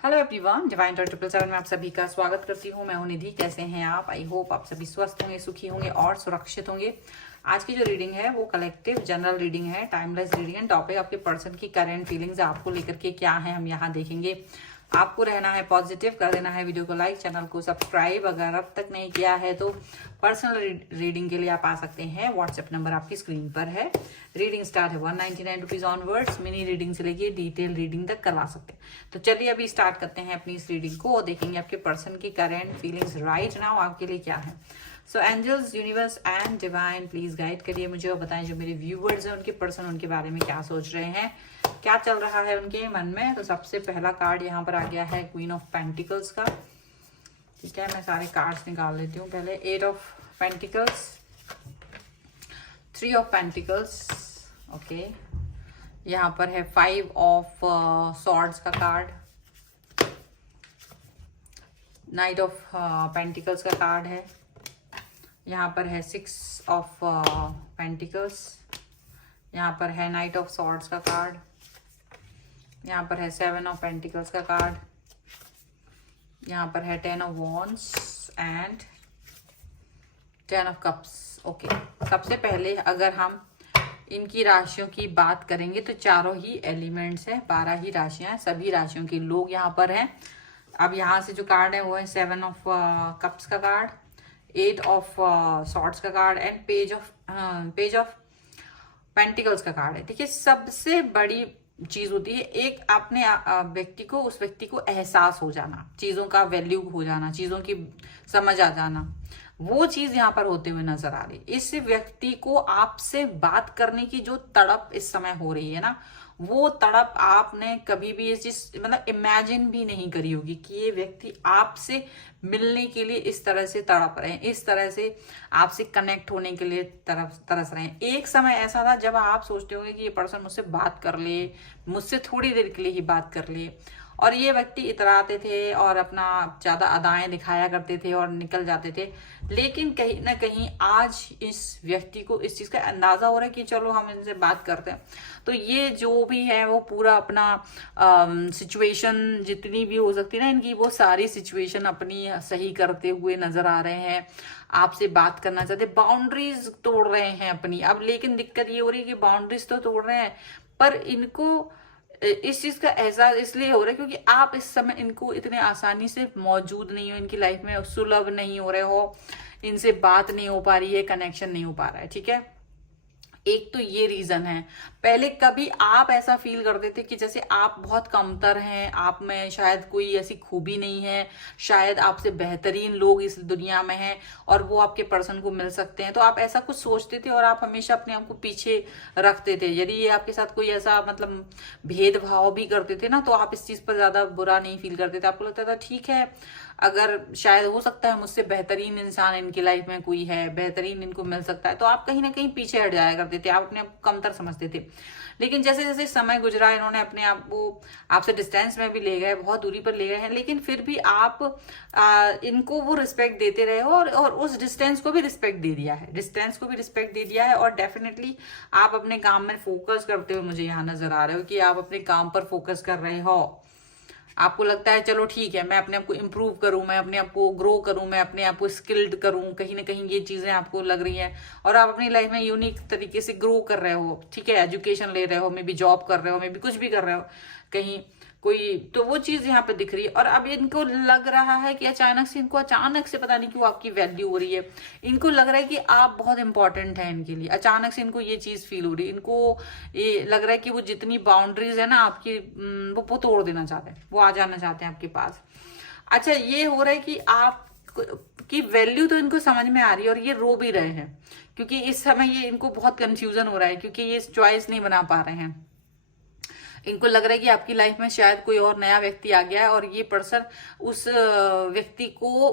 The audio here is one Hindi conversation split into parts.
हेलो एवरीवन, डिवाइन 777 में आप सभी का स्वागत करती हूँ। मैं हूँ निधि। कैसे हैं आप? आई होप आप सभी स्वस्थ होंगे, सुखी होंगे और सुरक्षित होंगे। आज की जो रीडिंग है वो कलेक्टिव जनरल रीडिंग है, टाइमलेस रीडिंग है। टॉपिक आपके पर्सन की करंट फीलिंग्स आपको लेकर के क्या है हम यहाँ देखेंगे। आपको रहना है पॉजिटिव, कर देना है वीडियो को लाइक, चैनल को सब्सक्राइब अगर अब तक नहीं किया है तो। पर्सनल रीडिंग के लिए आप आ सकते हैं, व्हाट्सएप नंबर आपकी स्क्रीन पर है। रीडिंग स्टार्ट है 199 रुपीज ऑनवर्ड्स। मिनी रीडिंग से लेके डिटेल रीडिंग तक करवा सकते हैं। तो चलिए अभी स्टार्ट करते हैं अपनी इस रीडिंग को और देखेंगे आपके पर्सन की करेंट फीलिंग्स राइट नाउ आपके लिए क्या है। So angels, universe and divine please guide करिए मुझे और बताएं जो मेरे व्यूवर्स हैं उनके पर्सन उनके बारे में क्या सोच रहे हैं, क्या चल रहा है उनके मन में। तो सबसे पहला कार्ड यहाँ पर आ गया है क्वीन ऑफ पेंटिकल्स का। ठीक है, मैं सारे कार्ड्स निकाल लेती हूँ पहले। 8 of pentacles, 3 of pentacles, okay. यहाँ पर है 5 ऑफ सॉर्ड्स का कार्ड, नाइट ऑफ पेंटिकल्स का कार्ड है। यहाँ पर है 6 ऑफ पेंटिकल्स, यहाँ पर है नाइट ऑफ सॉर्ड्स का कार्ड, यहाँ पर है 7 ऑफ पेंटिकल्स का कार्ड, यहाँ पर है 10 of wands and 10 of cups. Okay, सबसे पहले अगर हम इनकी राशियों की बात करेंगे तो चारों ही एलिमेंट्स है, 12 ही राशियां हैं, सभी राशियों के लोग यहाँ पर हैं। अब यहाँ से जो कार्ड है वो है 7 ऑफ कप्स का कार्ड, 8 ऑफ सॉर्ड्स का card and page of pentacles का कार्ड है। देखिए, सबसे बड़ी चीज होती है एक अपने व्यक्ति को, उस व्यक्ति को एहसास हो जाना, चीजों का वैल्यू हो जाना, चीजों की समझ आ जाना, वो चीज यहाँ पर होते हुए नजर आ रही। इस व्यक्ति को आपसे बात करने की जो तड़प इस समय हो रही है ना, वो तड़प आपने कभी भी ये चीज मतलब इमेजिन भी नहीं करी होगी कि ये व्यक्ति आपसे मिलने के लिए इस तरह से तड़प रहे हैं, इस तरह से आपसे कनेक्ट होने के लिए तरस रहे हैं। एक समय ऐसा था जब आप सोचते होंगे कि ये पर्सन मुझसे बात कर ले, मुझसे थोड़ी देर के लिए ही बात कर ले, और ये व्यक्ति इतराते थे और अपना ज्यादा अदाएं दिखाया करते थे और निकल जाते थे। लेकिन कहीं ना कहीं आज इस व्यक्ति को इस चीज का अंदाजा हो रहा है कि चलो हम इनसे बात करते हैं। तो ये जो भी है वो पूरा अपना सिचुएशन जितनी भी हो सकती है ना इनकी, वो सारी सिचुएशन अपनी सही करते हुए नजर आ रहे हैं, आपसे बात करना चाहते, बाउंड्रीज तोड़ रहे हैं अपनी। अब लेकिन दिक्कत ये हो रही है कि बाउंड्रीज तो तोड़ रहे हैं पर इनको इस चीज का एहसास इसलिए हो रहा है क्योंकि आप इस समय इनको इतने आसानी से मौजूद नहीं हो इनकी लाइफ में, सुलभ नहीं हो रहे हो, इनसे बात नहीं हो पा रही है, कनेक्शन नहीं हो पा रहा है। ठीक है, एक तो ये रीजन है। पहले कभी आप ऐसा फील करते थे कि जैसे आप बहुत कमतर हैं, आप में शायद कोई ऐसी खूबी नहीं है, शायद आपसे बेहतरीन लोग इस दुनिया में हैं और वो आपके पर्सन को मिल सकते हैं। तो आप ऐसा कुछ सोचते थे और आप हमेशा अपने आप को पीछे रखते थे। यदि ये आपके साथ कोई ऐसा मतलब भेदभाव भी करते थे ना, तो आप इस चीज पर ज्यादा बुरा नहीं फील करते थे। आपको लगता था ठीक है, अगर शायद हो सकता है मुझसे बेहतरीन इंसान इनकी लाइफ में कोई है, बेहतरीन इनको मिल सकता है, तो आप कहीं ना कहीं पीछे हट जाया करते थे, आप अपने आप को कमतर समझते थे। लेकिन जैसे जैसे समय गुजरा इन्होंने अपने आप को आपसे डिस्टेंस में भी ले गए, बहुत दूरी पर ले गए हैं, लेकिन फिर भी आप इनको वो रिस्पेक्ट देते रहे हो और उस डिस्टेंस को भी रिस्पेक्ट दे दिया है, डिस्टेंस को भी रिस्पेक्ट दे दिया है। और डेफिनेटली आप अपने काम में फोकस करते हुए मुझे यहाँ नजर आ रहे हो कि आप अपने काम पर फोकस कर रहे हो। आपको लगता है चलो ठीक है, मैं अपने आप को इम्प्रूव करूं, मैं अपने आप को ग्रो करूं, मैं अपने आप को स्किल्ड करूं, कहीं ना कहीं ये चीजें आपको लग रही हैं और आप अपनी लाइफ में यूनिक तरीके से ग्रो कर रहे हो। ठीक है, एजुकेशन ले रहे हो, मे बी जॉब कर रहे हो, मे बी कुछ भी कर रहे हो कहीं कोई, तो वो चीज यहाँ पे दिख रही है। और अब इनको लग रहा है कि अचानक से पता नहीं क्यों आपकी वैल्यू हो रही है। इनको लग रहा है कि आप बहुत इंपॉर्टेंट है इनके लिए, अचानक से इनको ये चीज फील हो रही है। इनको ये लग रहा है कि वो जितनी बाउंड्रीज है ना आपकी, वो तोड़ देना चाहते हैं, वो आ जाना चाहते हैं आपके पास। अच्छा, ये हो रहा है कि आप की वैल्यू तो इनको समझ में आ रही है और ये रो भी रहे हैं क्योंकि इस समय ये इनको बहुत कंफ्यूजन हो रहा है क्योंकि ये चॉइस नहीं बना पा रहे हैं। इनको लग रहा है कि आपकी लाइफ में शायद कोई और नया व्यक्ति आ गया है और ये पर्सन उस व्यक्ति को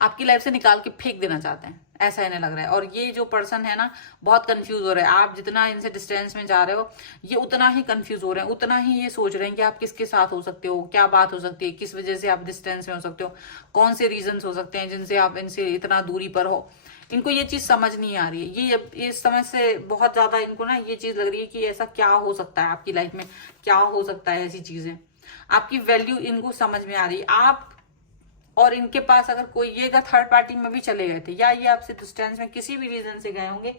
आपकी लाइफ से निकाल के फेंक देना चाहते हैं, ऐसा इन्हें लग रहा है। और ये जो पर्सन है ना बहुत कंफ्यूज हो रहा है। आप जितना इनसे डिस्टेंस में जा रहे हो ये उतना ही कंफ्यूज हो रहे हैं, उतना ही ये सोच रहे हैं कि आप किसके साथ हो सकते हो, क्या बात हो सकती है, किस वजह से आप डिस्टेंस में हो सकते हो, कौन से रीजन हो सकते हैं जिनसे आप इनसे इतना दूरी पर हो। इनको ये चीज समझ नहीं आ रही है। ये इस समय से बहुत ज्यादा इनको ना ये चीज लग रही है कि ऐसा क्या हो सकता है आपकी लाइफ में, क्या हो सकता है ऐसी चीजें। आपकी वैल्यू इनको समझ में आ रही है। आप और इनके पास अगर कोई ये अगर थर्ड पार्टी में भी चले गए थे या ये आपसे डिस्टेंस में किसी भी रीजन से गए होंगे,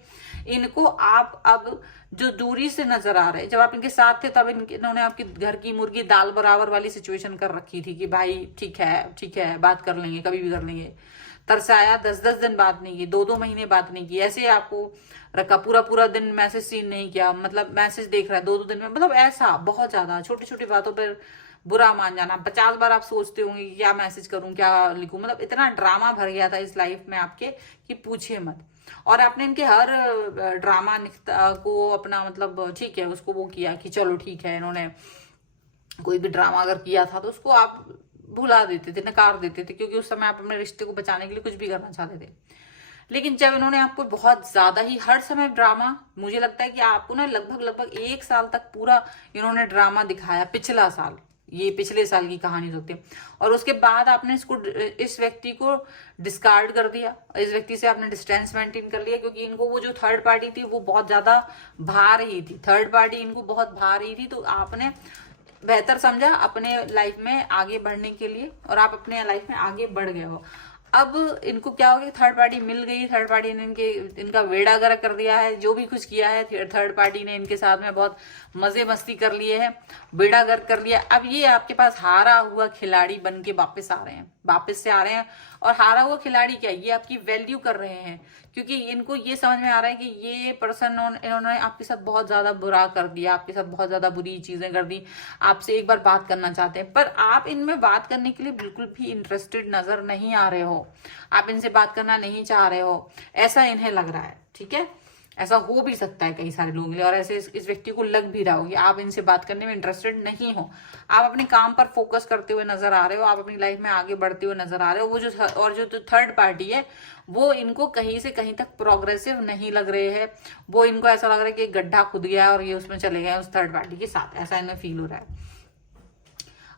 इनको आप अब जो दूरी से नजर आ रहे हैं, जब आप इनके साथ थे तब इन्होंने आपकी घर की मुर्गी दाल बराबर वाली सिचुएशन कर रखी थी कि भाई ठीक है बात कर लेंगे, कभी भी कर लेंगे। तरसाया, 10-10 दिन बात नहीं की, 2-2 महीने बात नहीं की, ऐसे आपको रखा, पूरा दिन मैसेज सीन नहीं किया, मतलब मैसेज देख रहा है 2-2 दिन में, मतलब ऐसा बहुत ज्यादा छोटी छोटी बातों पर बुरा मान जाना। 50 बार आप सोचते होंगे कि क्या मैसेज करूं, क्या लिखूं, मतलब इतना ड्रामा भर गया था इस लाइफ में आपके कि पूछे मत। और आपने इनके हर ड्रामा को अपना मतलब ठीक है उसको वो किया कि चलो ठीक है, इन्होंने कोई भी ड्रामा अगर किया था तो उसको आप भुला देते थे, नकार देते थे, क्योंकि उस समय आप अपने रिश्ते को बचाने के लिए कुछ भी करना चाहते थे। लेकिन जब इन्होंने आपको बहुत ज्यादा ही हर समय ड्रामा, मुझे लगता है कि आपको ना लगभग 1 साल तक पूरा इन्होंने ड्रामा दिखाया, पिछला साल, ये पिछले साल की कहानी होती है। और उसके बाद आपने इस व्यक्ति को डिस्कार्ड कर दिया, इस व्यक्ति से आपने डिस्टेंस मेंटेन कर लिया, क्योंकि इनको वो जो थर्ड पार्टी थी वो बहुत ज्यादा भा रही थी, थर्ड पार्टी इनको बहुत भा रही थी। तो आपने बेहतर समझा अपने लाइफ में आगे बढ़ने के लिए, और आप अपने लाइफ में आगे बढ़ गए हो। अब इनको क्या हो गया, थर्ड पार्टी मिल गई, थर्ड पार्टी ने इनका बेड़ा गर्क कर दिया है, जो भी कुछ किया है थर्ड पार्टी ने इनके साथ में बहुत मजे मस्ती कर लिए है, बेड़ा गर्क कर लिया। अब ये आपके पास हारा हुआ खिलाड़ी बन के वापस आ रहे हैं, वापस से आ रहे हैं। और हारा हुआ खिलाड़ी क्या, ये आपकी वैल्यू कर रहे हैं, क्योंकि इनको ये समझ में आ रहा है कि ये पर्सन इन्होंने आपके साथ बहुत ज्यादा बुरा कर दिया, आपके साथ बहुत ज्यादा बुरी चीजें कर दी, आपसे एक बार बात करना चाहते हैं, पर आप इनमें बात करने के लिए बिल्कुल भी इंटरेस्टेड नजर नहीं आ रहे हो, आप इनसे बात करना नहीं चाह रहे हो, ऐसा इन्हें लग रहा है। ठीक है, ऐसा हो भी सकता है कई सारे लोगों के लिए, और ऐसे इस व्यक्ति को लग भी रहा हो कि आप इनसे बात करने में इंटरेस्टेड नहीं हो, आप अपने काम पर फोकस करते हुए नजर आ रहे हो, आप अपनी लाइफ में आगे बढ़ते हुए नजर आ रहे हो। वो जो थर्ड पार्टी है वो इनको कहीं से कहीं तक प्रोग्रेसिव नहीं लग रहे हैं, वो इनको ऐसा लग रहा है कि गड्ढा खुद गया है और ये उसमें चले गए उस थर्ड पार्टी के साथ, ऐसा इनमें फील हो रहा है।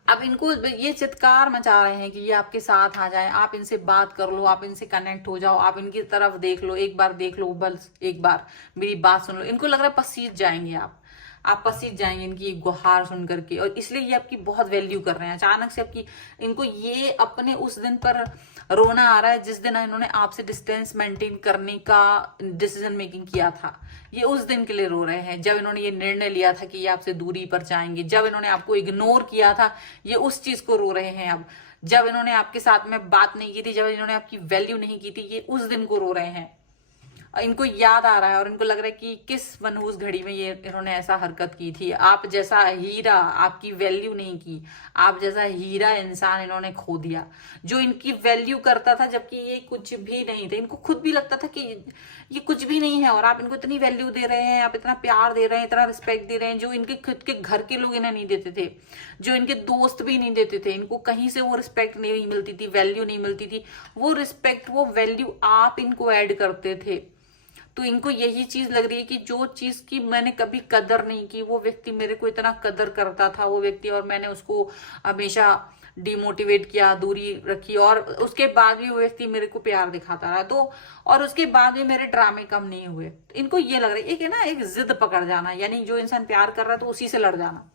अब इनको ये चित्कार मचा रहे हैं कि ये आपके साथ आ जाए, आप इनसे बात कर लो, आप इनसे कनेक्ट हो जाओ, आप इनकी तरफ देख लो, एक बार देख लो, बस एक बार मेरी बात सुन लो। इनको लग रहा है पसीज जाएंगे आप पसीज जाएंगे इनकी गुहार सुन करके, और इसलिए ये आपकी बहुत वैल्यू कर रहे हैं। अचानक से आपकी इनको ये अपने उस दिन पर रोना आ रहा है जिस दिन इन्होंने आपसे डिस्टेंस मेंटेन करने का डिसीजन मेकिंग किया था। ये उस दिन के लिए रो रहे हैं जब इन्होंने ये निर्णय लिया था कि ये आपसे दूरी पर जाएंगे, जब इन्होंने आपको इग्नोर किया था ये उस चीज को रो रहे हैं। अब जब इन्होंने आपके साथ में बात नहीं की थी, जब इन्होंने आपकी वैल्यू नहीं की थी, ये उस दिन को रो रहे हैं। इनको याद आ रहा है और इनको लग रहा है कि किस मनहूस घड़ी में ये इन्होंने ऐसा हरकत की थी। आप जैसा हीरा, आपकी वैल्यू नहीं की, आप जैसा हीरा इंसान इन्होंने खो दिया जो इनकी वैल्यू करता था, जबकि ये कुछ भी नहीं थे। इनको खुद भी लगता था कि ये कुछ भी नहीं है, और आप इनको इतनी वैल्यू दे रहे हैं, आप इतना प्यार दे रहे हैं, इतना रिस्पेक्ट दे रहे हैं, जो इनके खुद के घर के लोग इन्हें नहीं देते थे, जो इनके दोस्त भी नहीं देते थे। इनको कहीं से वो रिस्पेक्ट नहीं मिलती थी, वैल्यू नहीं मिलती थी। वो रिस्पेक्ट, वो वैल्यू आप इनको ऐड करते थे। तो इनको यही चीज लग रही है कि जो चीज की मैंने कभी कदर नहीं की, वो व्यक्ति मेरे को इतना कदर करता था, वो व्यक्ति, और मैंने उसको हमेशा डिमोटिवेट किया, दूरी रखी, और उसके बाद भी वो व्यक्ति मेरे को प्यार दिखाता रहा, तो और उसके बाद भी मेरे ड्रामे कम नहीं हुए। इनको ये लग रहा है, एक है ना, एक जिद पकड़ जाना, यानी जो इंसान प्यार कर रहा है तो उसी से लड़ जाना।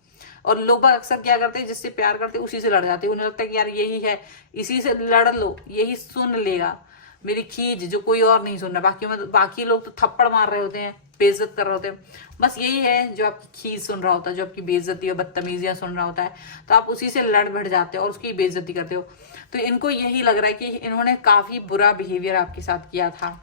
और लोग अक्सर क्या करते हैं, जिससे प्यार करते हैं उसी से लड़ जाते हैं। उन्हें लगता है कि यार यही है, इसी से लड़ लो, यही सुन लेगा मेरी खींच, जो कोई और नहीं सुन रहा। बाकी लोग तो थप्पड़ मार रहे होते हैं, बेइज्जत कर रहे होते हैं, बस यही है जो आपकी खींच सुन रहा होता है, जो आपकी बेइज्जती और बदतमीजियां सुन रहा होता है, तो आप उसी से लड़ भिड़ जाते हो और उसकी बेइज्जती करते हो। तो इनको यही लग रहा है कि इन्होंने काफी बुरा बिहेवियर आपके साथ किया था।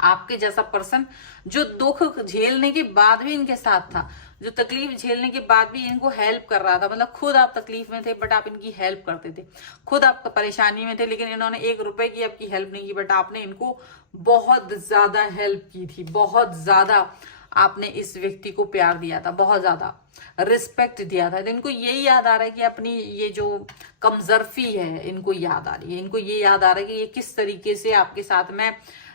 आपके जैसा पर्सन जो दुख झेलने के बाद भी इनके साथ था, जो तकलीफ झेलने के बाद भी इनको हेल्प कर रहा था, मतलब खुद आप तकलीफ में थे बट आप इनकी हेल्प करते थे, खुद आप परेशानी में थे लेकिन इन्होंने 1 रुपए की आपकी हेल्प नहीं की, बट आपने इनको बहुत ज्यादा हेल्प की थी, बहुत ज्यादा आपने इस व्यक्ति को प्यार दिया था, बहुत ज्यादा रिस्पेक्ट दिया था। तो इनको यही याद आ रहा है कि अपनी ये जो कमजोरी है इनको याद आ रही है, इनको ये याद आ रहा है कि ये किस तरीके से आपके साथ में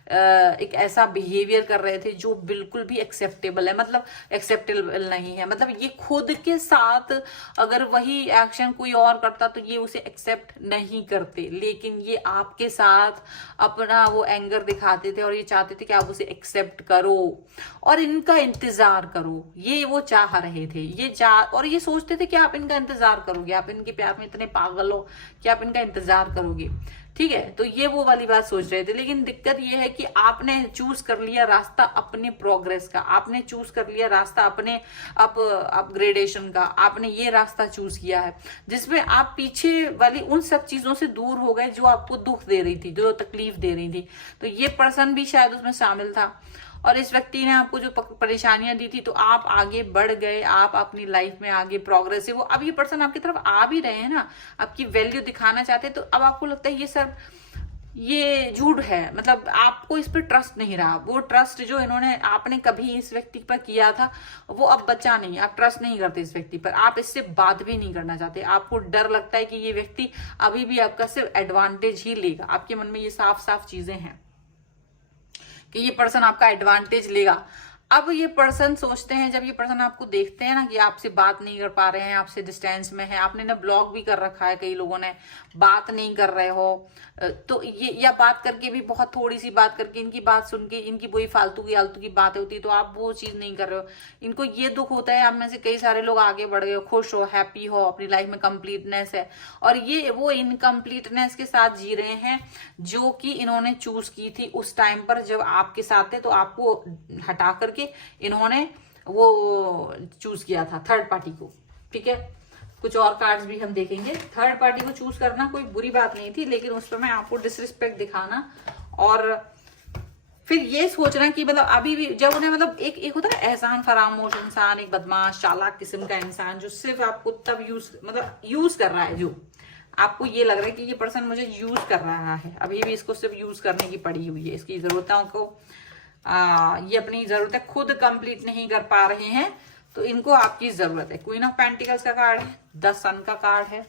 एक ऐसा बिहेवियर कर रहे थे जो बिल्कुल भी एक्सेप्टेबल है, मतलब एक्सेप्टेबल नहीं है। मतलब ये खुद के साथ अगर वही एक्शन कोई और करता तो ये उसे एक्सेप्ट नहीं करते, लेकिन ये आपके साथ अपना वो एंगर दिखाते थे और ये चाहते थे कि आप उसे एक्सेप्ट करो और इनका इंतजार करो। ये वो चाह रहे थे, और ये सोचते थे कि आप इनका इंतजार करोगे, आप इनके प्यार में इतने पागल हो कि आप इनका इंतजार करोगे, ठीक है। तो ये वो वाली बात सोच रहे थे। लेकिन दिक्कत ये है कि आपने चूज कर लिया रास्ता अपने प्रोग्रेस का, आपने चूज कर लिया रास्ता अपने अपग्रेडेशन का, आपने ये रास्ता चूज किया है जिसमें आप पीछे वाली उन सब चीजों से दूर हो गए जो आपको दुख दे रही थी, जो तकलीफ दे रही थी। तो ये पर्सन भी शायद उसमें शामिल था और इस व्यक्ति ने आपको जो परेशानियां दी थी, तो आप आगे बढ़ गए, आप अपनी लाइफ में आगे प्रोग्रेसिव हो। अब ये पर्सन आपकी तरफ आ भी रहे हैं ना, आपकी वैल्यू दिखाना चाहते हैं, तो अब आपको लगता है ये सब ये झूठ है, मतलब आपको इस पर ट्रस्ट नहीं रहा। वो ट्रस्ट जो इन्होंने आपने कभी इस व्यक्ति पर किया था वो अब बचा नहीं, आप ट्रस्ट नहीं करते इस व्यक्ति पर, आप इससे बात भी नहीं करना चाहते। आपको डर लगता है कि ये व्यक्ति अभी भी आपका सिर्फ एडवांटेज ही लेगा। आपके मन में ये साफ साफ चीजें हैं कि ये पर्सन आपका एडवांटेज लेगा। अब ये पर्सन सोचते हैं, जब ये पर्सन आपको देखते हैं ना कि आपसे बात नहीं कर पा रहे हैं, आपसे डिस्टेंस में है, आपने ना ब्लॉक भी कर रखा है, कई लोगों ने बात नहीं कर रहे हो, तो ये या बात करके भी बहुत थोड़ी सी बात करके इनकी बात सुन के इनकी वही फालतू की बातें होती है, तो आप वो चीज नहीं कर रहे हो। इनको ये दुख होता है आप में से कई सारे लोग आगे बढ़ गए हो, खुश हो, हैप्पी हो, अपनी लाइफ में कंप्लीटनेस है, और ये वो इनकम्प्लीटनेस के साथ जी रहे हैं जो कि इन्होंने चूज की थी उस टाइम पर जब आपके साथ थे। तो आपको हटा करके इन्होंने वो चूज किया था थर्ड पार्टी को, ठीक है। कुछ और कार्ड्स भी हम देखेंगे। थर्ड पार्टी को चूज करना कोई बुरी बात नहीं थी, लेकिन उस पर मैं आपको डिसरिस्पेक्ट दिखाना और फिर ये सोचना कि मतलब अभी भी जब उन्हें मतलब एक होता है एहसान फरामोश इंसान, एक बदमाश चालाक किस्म का इंसान जो सिर्फ आपको तब यूज कर रहा है, जो आपको ये लग रहा है कि ये पर्सन मुझे यूज कर रहा है, अभी भी इसको सिर्फ यूज करने की पड़ी हुई है, इसकी जरूरतों को ये अपनी जरूरतें खुद कंप्लीट नहीं कर पा रहे हैं, तो इनको आपकी जरूरत है। क्वीन ऑफ पेंटिकल्स का कार्ड है, द सन का कार्ड है,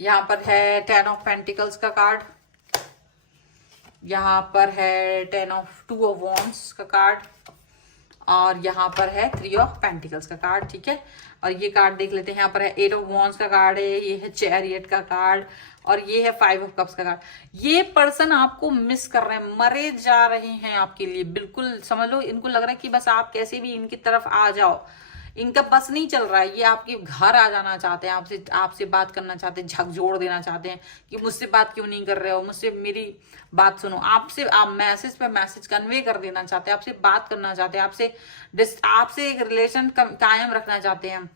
यहाँ पर है 10 ऑफ पेंटिकल्स का कार्ड, यहाँ पर है 2 ऑफ वॉन्ड्स का कार्ड, और यहाँ पर है 3 ऑफ पेंटिकल्स का कार्ड, ठीक है। और ये कार्ड देख लेते हैं, यहाँ पर है 8 ऑफ वॉन्ड्स का कार्ड है, ये है चैरियट का कार्ड, और ये है 5 ऑफ कप्स का कार्ड। ये पर्सन आपको मिस कर रहे हैं, मरे जा रहे हैं आपके लिए, बिल्कुल समझ लो। इनको लग रहा है कि बस आप कैसे भी इनकी तरफ आ जाओ, इनका बस नहीं चल रहा है। ये आपके घर आ जाना चाहते हैं, आपसे बात करना चाहते हैं, झकझोर देना चाहते हैं कि मुझसे बात क्यों नहीं कर रहे हो, मुझसे मेरी बात सुनो। आप मैसेज पे मैसेज कन्वे कर देना चाहते हैं, आपसे बात करना चाहते हैं, आपसे एक रिलेशन कायम रखना चाहते हैं।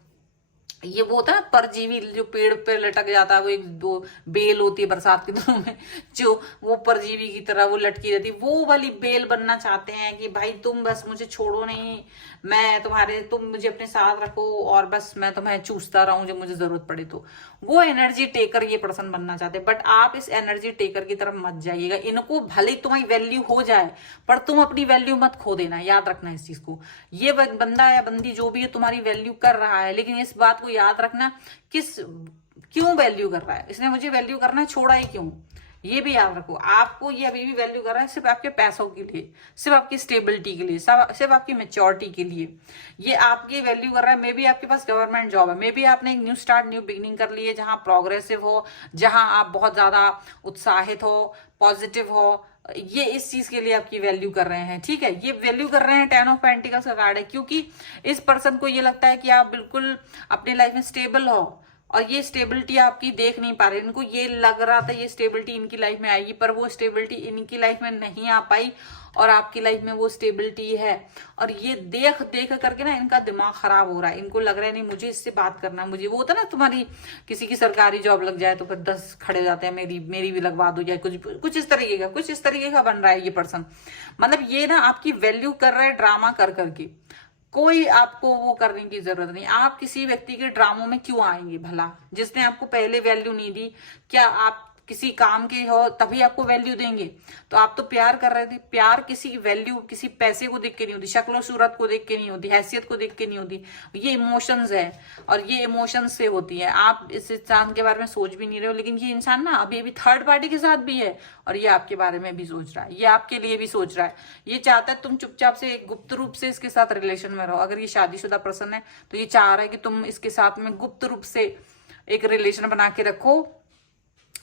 ये वो होता है परजीवी जो पेड़ पे लटक जाता है, वो एक दो बेल होती है बरसात के दिनों में, जो वो परजीवी की तरह वो लटकी रहती है, वो वाली बेल बनना चाहते हैं कि भाई तुम बस मुझे छोड़ो नहीं, तुम मुझे अपने साथ रखो और बस मैं तुम्हें चूसता रहूं जब मुझे जरूरत पड़े। तो वो एनर्जी टेकर ये पर्सन बनना चाहते हैं, बट आप इस एनर्जी टेकर की तरफ मत जाइएगा। इनको भले ही तुम्हारी वैल्यू हो जाए पर तुम अपनी वैल्यू मत खो देना, याद रखना इस चीज को। ये बंदा या बंदी जो भी है तुम्हारी वैल्यू कर रहा है, लेकिन इस बात को याद रखना क्यों वैल्यू कर रहा है, इसने मुझे वैल्यू करना छोड़ा ही क्यों, ये भी याद रखो। आपको ये अभी भी वैल्यू कर रहा है सिर्फ आपके पैसों के लिए, सिर्फ आपकी स्टेबिलिटी के लिए, सिर्फ आपकी मेच्योरिटी के लिए ये आपकी वैल्यू कर रहा है। मे बी आपके पास गवर्नमेंट जॉब है, मे बी आपने एक न्यू स्टार्ट, न्यू बिगिनिंग कर ली है, जहां प्रोग्रेसिव हो, जहां आप बहुत ज्यादा उत्साहित हो, पॉजिटिव हो, ये इस चीज के लिए आपकी वैल्यू कर रहे हैं, ठीक है। ये वैल्यू कर रहे हैं 10 ऑफ पेंटिकल्स का कार्ड है, क्योंकि इस पर्सन को ये लगता है कि आप बिल्कुल अपनी लाइफ में स्टेबल हो और ये स्टेबिलिटी आपकी देख नहीं पा रहे। इनको ये लग रहा था ये स्टेबिलिटी इनकी लाइफ में आएगी, पर वो स्टेबिलिटी इनकी लाइफ में नहीं आ पाई और आपकी लाइफ में वो स्टेबिलिटी है। और ये देख देख करके ना इनका दिमाग खराब हो रहा है, इनको लग रहा है नहीं मुझे इससे बात करना, मुझे वो होता ना तुम्हारी किसी की सरकारी जॉब लग जाए तो फिर 10 खड़े हो जाते हैं मेरी भी लगवा दो, या कुछ इस तरीके का बन रहा है ये पर्सन। मतलब ये ना आपकी वैल्यू कर रहा है ड्रामा कर करके, कोई आपको वो करने की जरूरत नहीं। आप किसी व्यक्ति के ड्रामों में क्यों आएंगे भला, जिसने आपको पहले वैल्यू नहीं दी? क्या आप किसी काम के हो तभी आपको वैल्यू देंगे। तो आप तो प्यार कर रहे थे, प्यार किसी वैल्यू, किसी पैसे को देख के नहीं होती, शक्ल सूरत को देख के नहीं होती, हैसियत को देख के नहीं होती, ये इमोशंस है और ये इमोशंस से होती है। आप इस इंसान के बारे में सोच भी नहीं रहे हो, लेकिन ये इंसान ना अभी अभी थर्ड पार्टी के साथ भी है और ये आपके बारे में भी सोच रहा है, ये आपके लिए भी सोच रहा है। ये चाहता है तुम चुपचाप से गुप्त रूप से इसके साथ रिलेशन में रहो। अगर ये शादीशुदा पर्सन है तो ये चाह रहा है कि तुम इसके साथ में गुप्त रूप से एक रिलेशन बना के रखो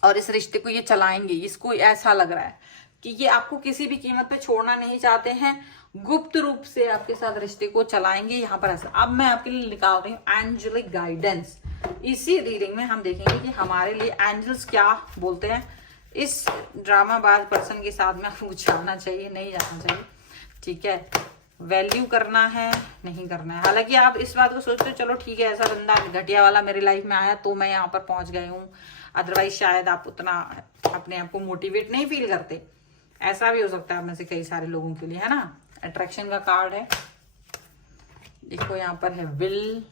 और इस रिश्ते को ये चलाएंगे। इसको ऐसा लग रहा है कि ये आपको किसी भी कीमत पे छोड़ना नहीं चाहते हैं, गुप्त रूप से आपके साथ रिश्ते को चलाएंगे। यहाँ पर ऐसा, अब मैं आपके लिए निकाल रही हूँ एंजेलिक गाइडेंस। इसी रीडिंग में हम देखेंगे कि हमारे लिए एंजल्स क्या बोलते हैं। इस ड्रामाबाज पर्सन के साथ में आपको जाना चाहिए, नहीं जाना चाहिए, ठीक है। वैल्यू करना है, नहीं करना है। हालांकि आप इस बात को सोचते हो चलो ठीक है, ऐसा बंदा घटिया वाला मेरी लाइफ में आया तो मैं यहाँ पर पहुंच गई हूँ, अदरवाइज शायद आप उतना अपने आप को मोटिवेट नहीं फील करते। ऐसा भी हो सकता है आप में से कई सारे लोगों के लिए, है ना। अट्रैक्शन का कार्ड है, देखो यहाँ पर है will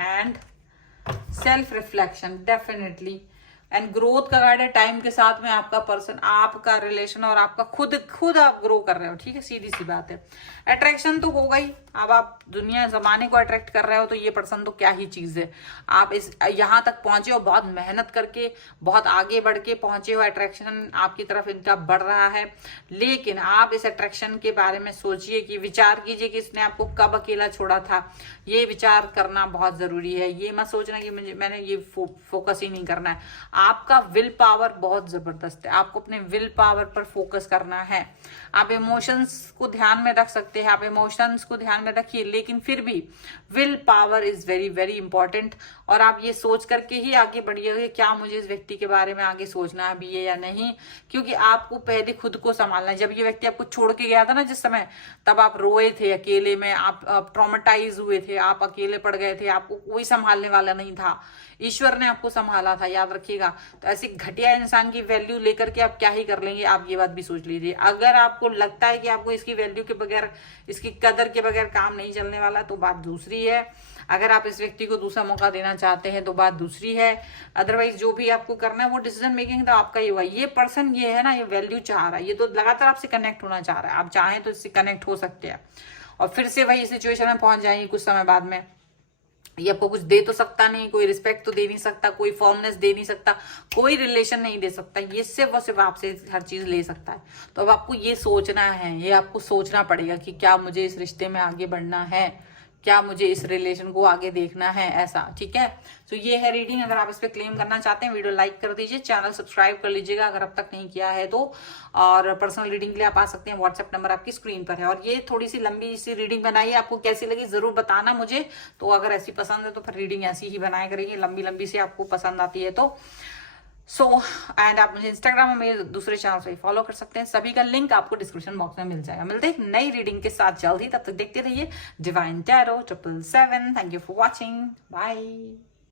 and self reflection, definitely and growth का कार्ड है। टाइम के साथ में आपका पर्सन, आपका रिलेशन और आपका खुद आप ग्रो कर रहे हो, ठीक है, सीधी सी बात है। अट्रैक्शन तो हो गई, अब आप दुनिया जमाने को अट्रैक्ट कर रहे हो तो ये पर्सन तो क्या ही चीज है। आप इस यहाँ तक पहुंचे हो, बहुत मेहनत करके, बहुत आगे बढ़ के पहुंचे हो, अट्रैक्शन आपकी तरफ इनका बढ़ रहा है। लेकिन आप इस अट्रैक्शन के बारे में सोचिए, कि विचार कीजिए कि इसने आपको कब अकेला छोड़ा था। ये विचार करना बहुत जरूरी है। ये मत सोचना कि मैंने ये फोकस ही नहीं करना है। आपका विल पावर बहुत जबरदस्त है, आपको अपने विल पावर पर फोकस करना है। आप इमोशंस को ध्यान में रख सकते हैं, आप इमोशंस को ध्यान में रखिए, लेकिन फिर भी will power is very very important. और आप ये सोच करके ही आगे बढ़िए, क्या मुझे इस व्यक्ति के बारे में आगे सोचना है भी है या नहीं, क्योंकि आपको पहले खुद को संभालना है। जब ये व्यक्ति आपको छोड़ के गया था ना जिस समय, तब आप रोए थे अकेले में, आप ट्रॉमेटाइज हुए थे, आप अकेले पड़ गए थे, आपको कोई संभालने वाला नहीं था, ईश्वर ने आपको संभाला था, याद रखिएगा। तो ऐसे घटिया इंसान की वैल्यू लेकर के आप क्या ही कर लेंगे, आप ये बात भी सोच लीजिए। अगर आपको लगता है कि आपको इसकी वैल्यू के बगैर, इसकी कदर के बगैर काम नहीं चलने वाला, तो बात दूसरी है। अगर आप इस व्यक्ति को दूसरा मौका देना चाहते हैं तो बात दूसरी है। अदरवाइज जो भी आपको करना है वो डिसीजन मेकिंग तो आपका ही हुआ। ये पर्सन ये है ना, ये वैल्यू चाह रहा है, ये तो लगातार आपसे कनेक्ट होना चाह रहा है। आप चाहें तो इससे कनेक्ट हो सकते हैं और फिर से वही सिचुएशन में पहुंच जाएंगे कुछ समय बाद में। ये आपको कुछ दे तो सकता नहीं, कोई रिस्पेक्ट तो दे नहीं सकता, कोई फॉर्मनेस दे नहीं सकता, कोई रिलेशन नहीं दे सकता, ये सिर्फ और सिर्फ आपसे हर चीज ले सकता है। तो अब आपको ये सोचना है, ये आपको सोचना पड़ेगा कि क्या मुझे इस रिश्ते में आगे बढ़ना है, क्या मुझे इस रिलेशन को आगे देखना है, ऐसा, ठीक है। तो ये है रीडिंग। अगर आप इस पे क्लेम करना चाहते हैं, वीडियो लाइक कर दीजिए, चैनल सब्सक्राइब कर लीजिएगा अगर अब तक नहीं किया है तो। और पर्सनल रीडिंग के लिए आप आ सकते हैं, व्हाट्सएप नंबर आपकी स्क्रीन पर है। और ये थोड़ी सी लंबी सी रीडिंग बनाई है, आपको कैसी लगी जरूर बताना मुझे। तो अगर ऐसी पसंद है तो फिर रीडिंग ऐसी ही बनाया करेंगे, लंबी लंबी सी आपको पसंद आती है तो। एंड आप मुझे इंस्टाग्राम में मेरे दूसरे चैनल से फॉलो कर सकते हैं, सभी का लिंक आपको डिस्क्रिप्शन बॉक्स में मिल जाएगा। मिलते हैं एक नई रीडिंग के साथ जल्द ही, तब तक देखते रहिए divine tarot 777। Thank you for watching, bye.